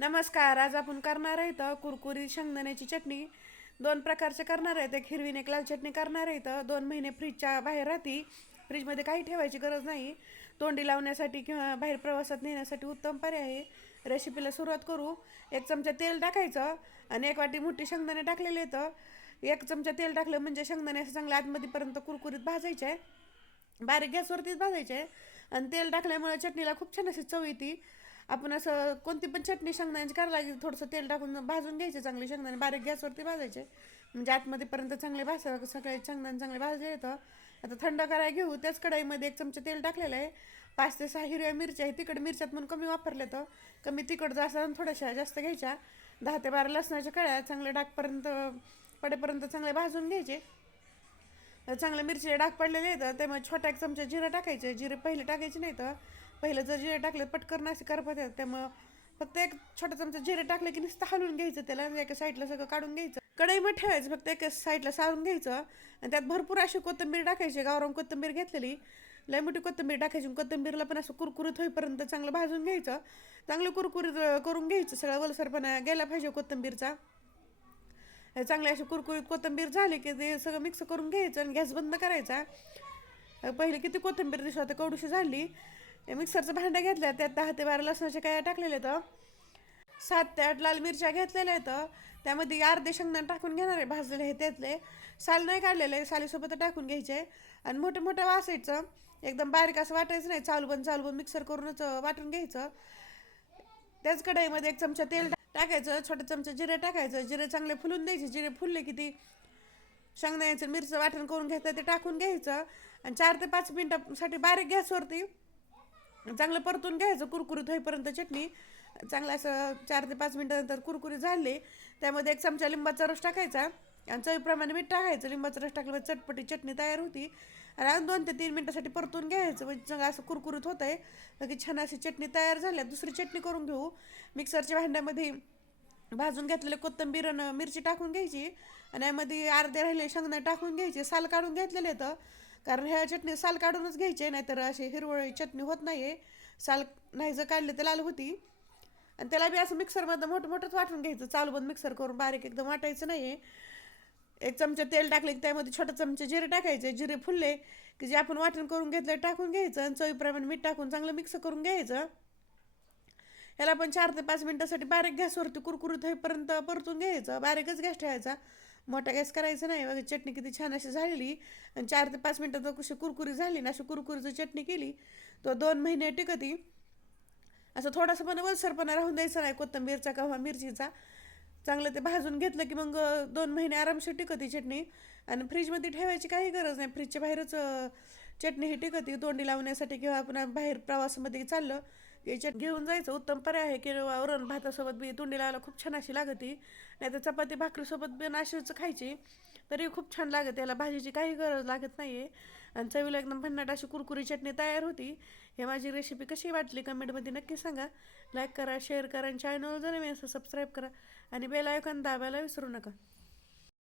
नमस्कार आज आपण करणार आहे तर कुरकुरीत शेंगदाण्याची चटणी. दोन प्रकारचे करणार आहेत एक हिरवीने एक लाल चटणी करणार आहे तर दोन महिने फ्रीजच्या बाहेर राहती फ्रीजमध्ये काही ठेवायची गरज नाही. तोंडी लावण्यासाठी किंवा बाहेर प्रवासात नेण्यासाठी उत्तम पर्याय आहे. रेसिपीला सुरुवात करू. एक चमचा तेल टाकायचं आणि एक वाटी मोठी शेंगदाणे टाकलेले येतं एक चमचा तेल टाकलं म्हणजे शेंगदाणे असं चांगलं आतमध्येपर्यंत कुरकुरीत भाजायचे आहे बारीक गॅसवरतीच भाजायचे आहे आणि तेल टाकल्यामुळे चटणीला खूप छान अशी चव येते. आपण असं कोणती पण चटणी शेंगदाण्याची करायला लागेल थोडंसं तेल टाकून भाजून घ्यायचे चांगले शेंगदाणे बारीक गॅसवरती भाजायचे. म्हणजे आतमध्येपर्यंत चांगले भाज सगळे शेंगदाणे चांगले भाजले येतं आता थंड करायला घेऊ त्याच कढईमध्ये एक चमचा तेल टाकलेलं आहे. पाच ते सहा हिरव्या मिरच्या आहे तिखट मिरच्यात म्हणून कमी वापरले तर कमी तिखट जास्त थोड्याशा जास्त घ्यायच्या. दहा ते बारा लसणाच्या कळ्या चांगले डाकपर्यंत पडेपर्यंत चांगले भाजून घ्यायचे. चांगल्या मिरची डाग पडलेले आहेत त्यामुळे छोटा एक चमचा जिरं टाकायचे जिरे पहिले टाकायचे नाही तर पहिलं जर जिरे टाकले पटकन असे करपत आहेत त्यामुळं फक्त एक छोटा चमचा जिरे टाकले की नुसतं हलवून घ्यायचं त्याला एका साईडला सगळं काढून घ्यायचं. कढईमध्ये ठेवायचं फक्त एका साईडला सारून घ्यायचं आणि त्यात भरपूर अशी कोथिंबीर टाकायची गावरान कोथिंबीर घेतलेली लय मोठी कोथिंबीर टाकायची कोथिंबीरला पण असं कुरकुरीत होईपर्यंत चांगलं भाजून घ्यायचं. चांगलं कुरकुरीत करून घ्यायचं सगळं वलसरपणा गेला पाहिजे कोथिंबीरचा. चांगले असे कुरकुरीत कोथिंबीर झाली की ते सगळं मिक्स करून घ्यायचं आणि गॅस बंद करायचा. पहिले किती कोथिंबीर दिसत आता कवडूशी झाली. हे मिक्सरचं भांडं घेतलं त्यात दहा ते बारा लसणाच्या काय टाकलेले तर सात ते आठ लाल मिरच्या घेतलेल्या आहेत. त्यामध्ये अर्धे शेंगदाणे टाकून घेणार आहे भाजलेले हे त्यातले. साल नाही काढलेले सालीसोबत टाकून घ्यायचे. आणि मोठं मोठं वासायचं. एकदम बारीक असं वाटायचं नाही चालू बंद चालू बंद मिक्सर करूनच वाटून घ्यायचं. त्याच कढईमध्ये एक चमचा तेल टा- टाकायचं छोटा चमचा जिरे टाकायचं जिरे चांगले फुलून द्यायचे जिरे फुलले की ती शेंगदाण्याचं मिरचं वाटण करून घ्यायचं ते टाकून घ्यायचं आणि चार ते पाच मिनटासाठी बारीक गॅसवरती चांगलं परतून घ्यायचं कुरकुरीत होईपर्यंत चटणी. चांगलं असं चार ते पाच मिनटानंतर कुरकुरीत झाले. त्यामध्ये एक चमचा लिंबाचा रस टाकायचा आणि चवीप्रमाणे मीठ टाकायचं. लिंबाचा रस टाकल्यावर चटपटी चटणी तयार होती. आणि अजून दोन ते तीन मिनटासाठी परतून घ्यायचं. म्हणजे चांगलं असं कुरकुरीत होत आहे बाकी छान अशी चटणी तयार झाल्या दुसरी चटणी करून घेऊ. मिक्सरच्या भांड्यामध्ये भाजून घेतलेले कोथंबीर आणि मिरची टाकून घ्यायची. आणि यामध्ये अर्धे राहिले शेंगदाणे टाकून घ्यायचे. साल काढून घेतलेले तर कारण ह्या चटणी साल काढूनच घ्यायचे नाहीतर अशी हिरवळी चटणी होत नाही आहे साल नाही जर काढले तर लाल होती. आणि त्याला बी असं मिक्सरमध्ये मोठं मोठंच वाटून घ्यायचं. चालू बंद मिक्सर करून बारीक एकदम वाटायचं नाही आहे एक चमचा तेल टाकले की त्यामध्ये छोटं चमचे जिरे टाकायचे. जिरे फुलले की जे आपण वाटण करून घेतलं टाकून घ्यायचं आणि चवीप्रमाणे मीठ टाकून चांगलं मिक्स करून घ्यायचं. ह्याला पण चार ते पाच मिनटासाठी बारीक गॅसवरती कुरकुरीत होईपर्यंत परतून घ्यायचं. बारीकच गॅस ठेवायचा. मोठा गॅस करायचा नाही. बघा चटणी किती छान अशी झालेली. आणि चार ते पाच मिनटात कशी कुरकुरी झाली ना अशी कुरकुरीची चटणी केली. तो दोन महिने टिकती. असं थोडासा पण वलसरपणा राहून द्यायचा नाही कोथंबीरचा किंवा मिरचीचा. चांगलं ते भाजून घेतलं की मग दोन महिने आरामशीर टिकती चटणी. आणि फ्रीजमध्ये ठेवायची काही गरज नाही फ्रीजच्या बाहेरच चटणी ही टिकती तोंडी लावण्यासाठी किंवा आपण बाहेर प्रवासामध्ये चाललं की चटणी घेऊन जायचं. उत्तम पर्याय आहे किंवा वरण भातासोबत बी तोंडी लावायला खूप छान अशी लागती. नाही तर चपाती भाकरीसोबत बी नाशिचं खायची. तरी खूप छान लागत याला भाजीची काही गरज लागत नाही आहे आणि चवीला एकदम भन्नाट अशी कुरकुरी चटणी तयार होती. हे माझी रेसिपी कशी वाटली कमेंटमध्ये नक्की सांगा. लाईक करा शेअर करा आणि चॅनल जर मी असं सबस्क्राईब करा. आणि बेल आयकॉन दाबायला विसरू नका.